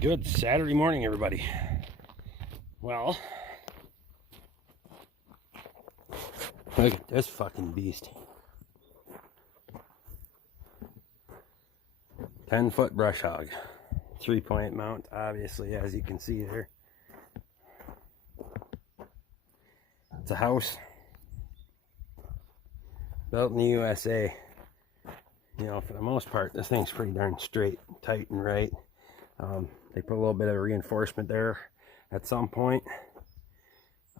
Good Saturday morning, everybody. Well, look at this fucking beast. 10-foot brush hog. 3-point mount, obviously, as you can see there. It's a house built in the USA. You know, for the most part, this thing's pretty darn straight, tight, and right. They put a little bit of reinforcement there at some point.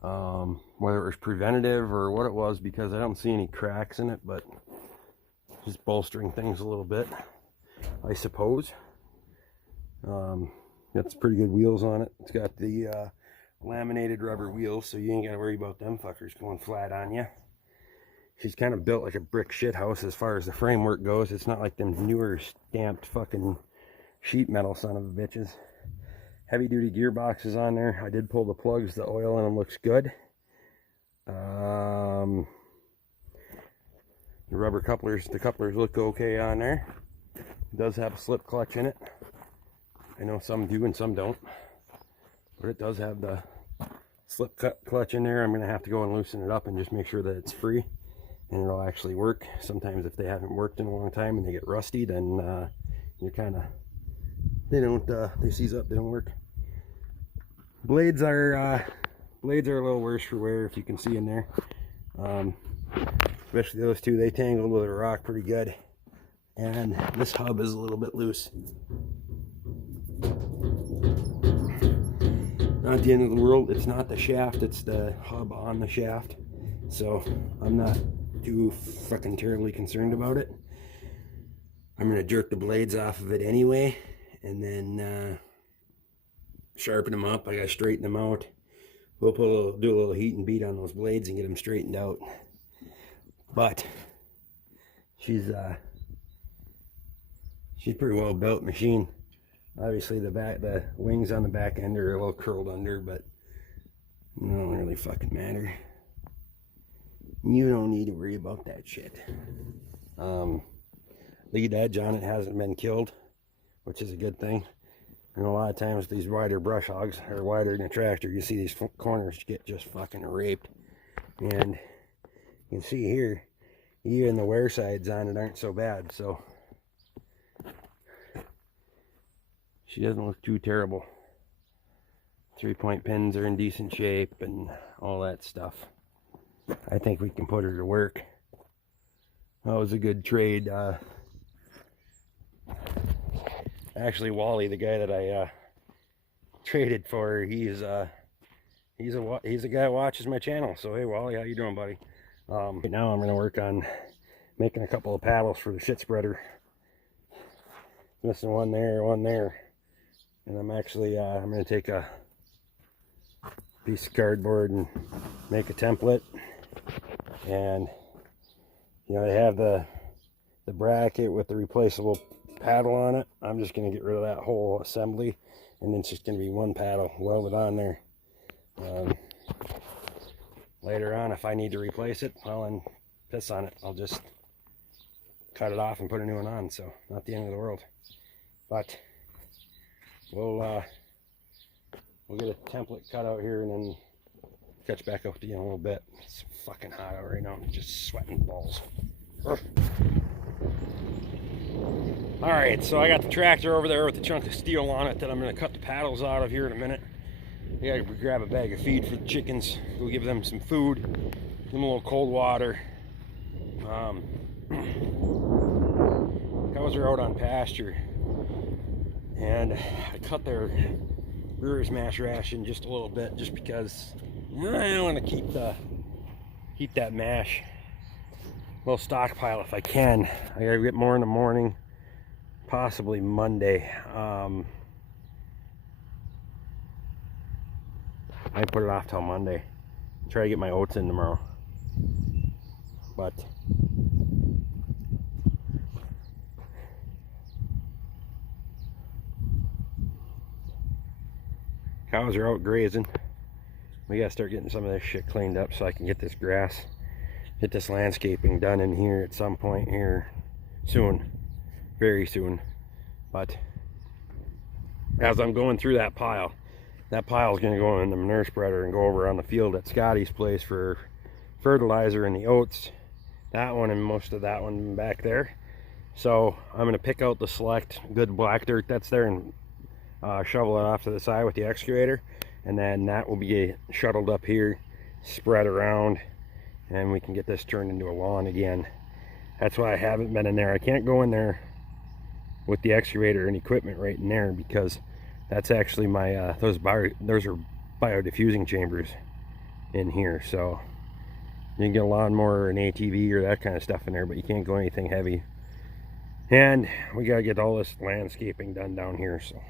Whether it was preventative or what it was, because I don't see any cracks in it, but just bolstering things a little bit, I suppose. Got some pretty good wheels on it. It's got the laminated rubber wheels, so you ain't got to worry about them fuckers going flat on you. She's kind of built like a brick shit house as far as the framework goes. It's not like them newer stamped fucking sheet metal son of a bitches. Heavy duty gearboxes on there. I did pull the plugs. The oil in them looks good. The rubber couplers, the couplers look okay on there. It does have a slip clutch in it. I know some do and some don't, but it does have the slip clutch in there. I'm going to have to go and loosen it up and just make sure that it's free and it'll actually work. Sometimes if they haven't worked in a long time and they get rusty, then you're kind of, they seize up, they don't work. Blades are a little worse for wear, if you can see in there. Especially those two, they tangled with a rock pretty good. And this hub is a little bit loose. Not the end of the world. It's not the shaft, it's the hub on the shaft. So I'm not too fucking terribly concerned about it. I'm going to jerk the blades off of it anyway, and then sharpen them up. I got to straighten them out. We'll do a little heat and beat on those blades and get them straightened out. But she's pretty well built machine. Obviously the wings on the back end are a little curled under, but it don't really fucking matter. You don't need to worry about that shit. Lead edge on it hasn't been killed, which is a good thing. And a lot of times these wider brush hogs, or wider than a tractor, you see these corners get just fucking raped. And you can see here, even the wear sides on it aren't so bad, so she doesn't look too terrible. 3-point pins are in decent shape and all that stuff. I think we can put her to work. That was a good trade. Actually, Wally, the guy that I traded for, he's a guy that watches my channel. So hey, Wally, how you doing, buddy? Right now I'm going to work on making a couple of paddles for the shit spreader. Missing one there, and I'm actually I'm going to take a piece of cardboard and make a template. And you know, they have the bracket with the replaceable paddle on it. I'm just going to get rid of that whole assembly, and then it's just going to be one paddle welded on there. Later on, if I need to replace it, well, and piss on it, I'll just cut it off and put a new one on. So not the end of the world, but we'll get a template cut out here and then catch back up to you in a little bit. It's fucking hot out right now. I'm just sweating balls. Alright, so I got the tractor over there with the chunk of steel on it that I'm going to cut the paddles out of here in a minute. I got to grab a bag of feed for the chickens. Go give them some food. Give them a little cold water. Cows are out on pasture. And I cut their brewer's mash ration just a little bit, just because I want to keep that mash. A little stockpile if I can. I gotta get more in the morning, possibly Monday. I put it off till Monday. Try to get my oats in tomorrow. But cows are out grazing. We gotta start getting some of this shit cleaned up so I can get this grass, get this landscaping done in here at some point here soon, very soon. But as I'm going through that pile. That pile is going to go in the manure spreader and go over on the field at Scotty's place for fertilizer and the oats. That one and most of that one back there. So I'm going to pick out the select good black dirt that's there and shovel it off to the side with the excavator, and then that will be shuttled up here, spread around, and we can get this turned into a lawn again. That's why I haven't been in there. I can't go in there with the excavator and equipment right in there, because that's actually my those are biodiffusing chambers in here. So you can get a lawnmower, an ATV, or that kind of stuff in there, but you can't go anything heavy. And we gotta get all this landscaping done down here. So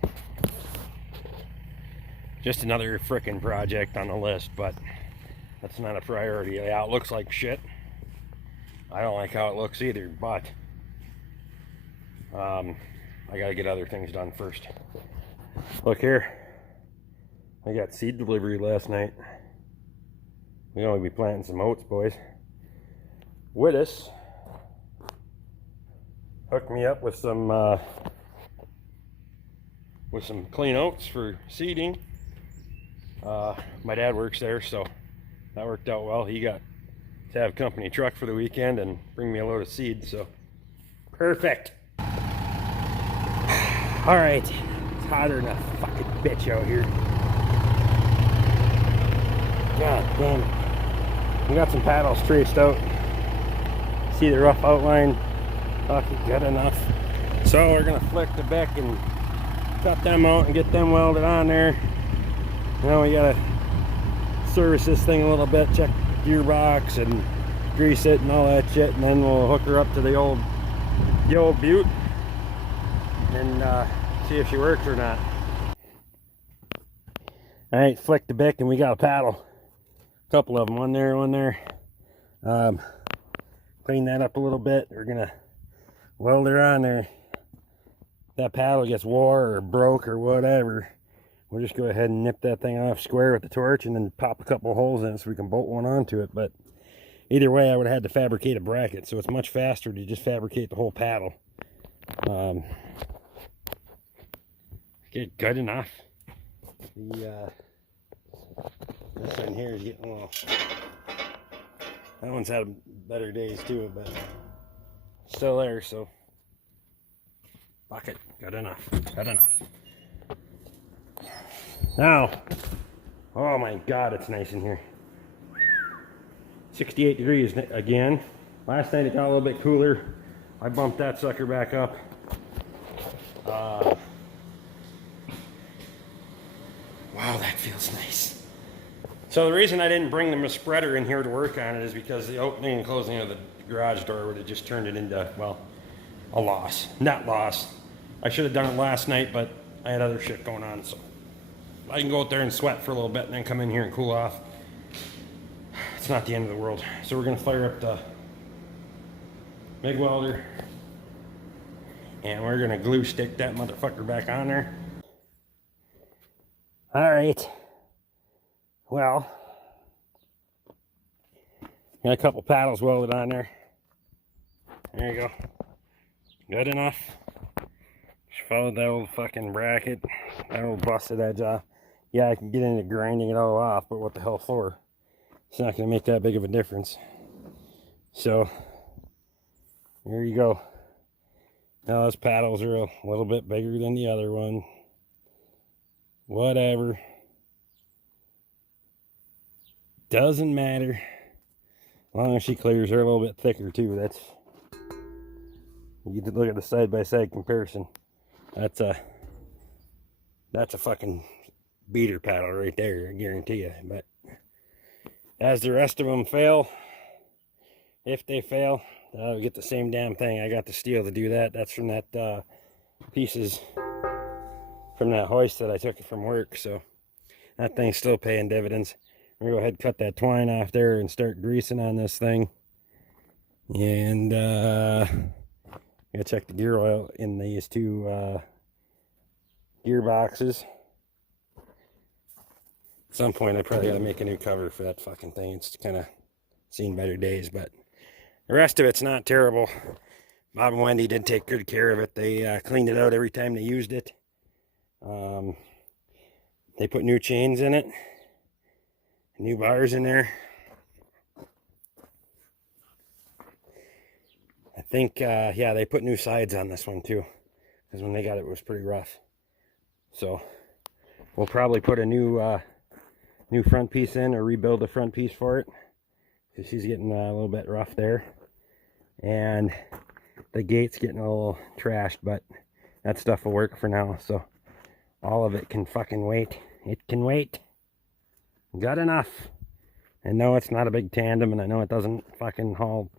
just another frickin' project on the list, but that's not a priority. Yeah, it looks like shit. I don't like how it looks either, but I gotta get other things done first. Look here, I got seed delivery last night. We're gonna be planting some oats, boys. Wittes hooked me up with some clean oats for seeding. My dad works there, so that worked out well. He got to have company truck for the weekend and bring me a load of seed, so perfect. All right, it's hotter than a fucking bitch out here. God damn it. We got some paddles traced out. See the rough outline? Fucking good enough. So we're gonna flick the beck and cut them out and get them welded on there. Now we gotta service this thing a little bit, check the gearbox and grease it and all that shit, and then we'll hook her up to the old butte and see if she works or not. Alright, flick the beck and we got a paddle. A couple of them, one there, one there. Clean that up a little bit. We're gonna weld her on there. If that paddle gets wore or broke or whatever, we'll just go ahead and nip that thing off square with the torch and then pop a couple holes in it so we can bolt one onto it. But either way, I would have had to fabricate a bracket, so it's much faster to just fabricate the whole paddle. Get good enough. This one here is getting a little. That one's had better days too, but still there. So fuck it, good enough. Good enough. Now, oh my God, it's nice in here. 68 degrees again. Last night it got a little bit cooler. I bumped that sucker back up. Wow, that feels nice. So the reason I didn't bring the spreader in here to work on it is because the opening and closing of the garage door would have just turned it into, well, a loss. Net loss. I should have done it last night, but I had other shit going on, so I can go out there and sweat for a little bit and then come in here and cool off. It's not the end of the world. So we're gonna fire up the MIG welder and we're gonna glue stick that motherfucker back on there. All right. Well, got a couple paddles welded on there. There you go. Good enough. Just followed that old fucking bracket. That old busted edge off. Yeah, I can get into grinding it all off, but what the hell for? It's not going to make that big of a difference. So, there you go. Now those paddles are a little bit bigger than the other one. Whatever. Doesn't matter. As long as she clears, her a little bit thicker too. That's, you get to look at the side-by-side comparison. That's a fucking beater paddle right there, I guarantee you. But as the rest of them fail, if they fail, I'll get the same damn thing. I got the steel to do that. That's from that pieces from that hoist that I took from work. So that thing's still paying dividends. I'm gonna go ahead and cut that twine off there and start greasing on this thing. And I'm gonna check the gear oil in these two gearboxes. At some point I probably gotta make a new cover for that fucking thing. It's kind of seen better days, but the rest of it's not terrible. Bob and Wendy did take good care of it. They cleaned it out every time they used it. They put new chains in it, new bars in there. I think, yeah, they put new sides on this one too, because when they got it, it was pretty rough. So we'll probably put a new front piece in, or rebuild the front piece for it, because she's getting a little bit rough there. And the gate's getting a little trashed, but that stuff will work for now. So all of it can fucking wait. It can wait. Got enough. And no, it's not a big tandem, and I know it doesn't fucking haul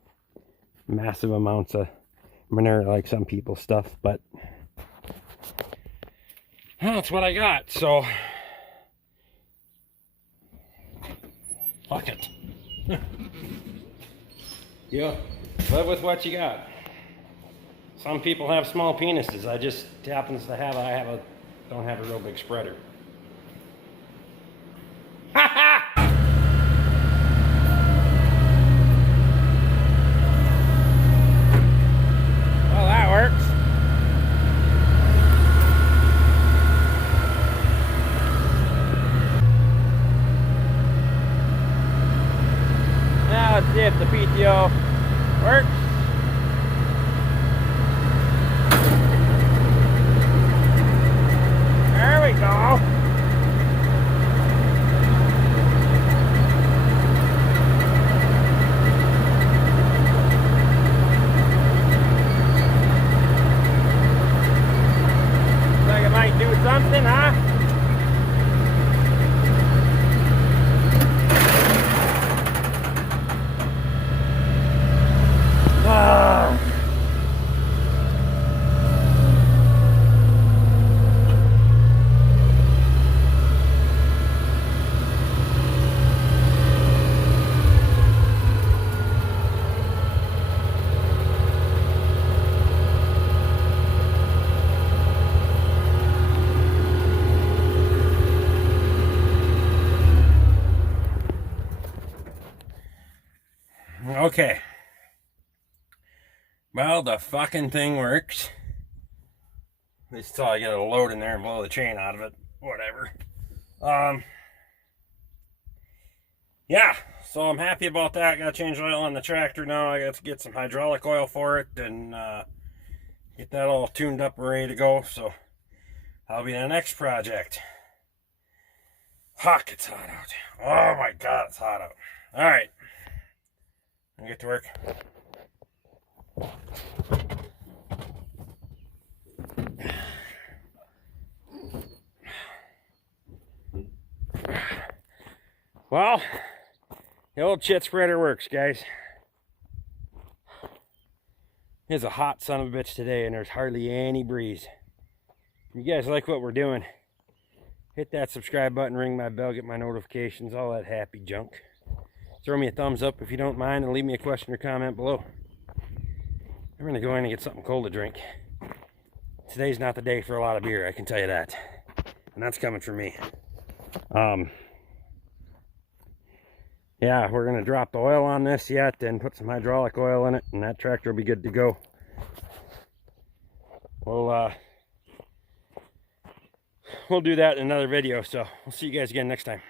massive amounts of manure like some people's stuff, but that's what I got. So fuck it. Yeah, live with what you got. Some people have small penises. I just happens to have don't have a real big spreader. Ha ha! Well, that works. Now let's see if the PTO works. There we go. Like it might do something, huh? Okay. Well, the fucking thing works. At least until I get a load in there and blow the chain out of it. Whatever. Yeah, so I'm happy about that. Got to change oil on the tractor now. I got to get some hydraulic oil for it and get that all tuned up and ready to go. So I'll be the next project. Fuck, it's hot out. Oh my god, it's hot out. Alright. I'll get to work. Well, the old shit spreader works, guys. It's a hot son of a bitch today, and there's hardly any breeze. If you guys like what we're doing, hit that subscribe button, ring my bell, get my notifications, all that happy junk. Throw me a thumbs up if you don't mind, and leave me a question or comment below. I'm going to go in and get something cold to drink. Today's not the day for a lot of beer, I can tell you that. And that's coming from me. Yeah, we're going to drop the oil on this yet and put some hydraulic oil in it, and that tractor will be good to go. We'll do that in another video, so we'll see you guys again next time.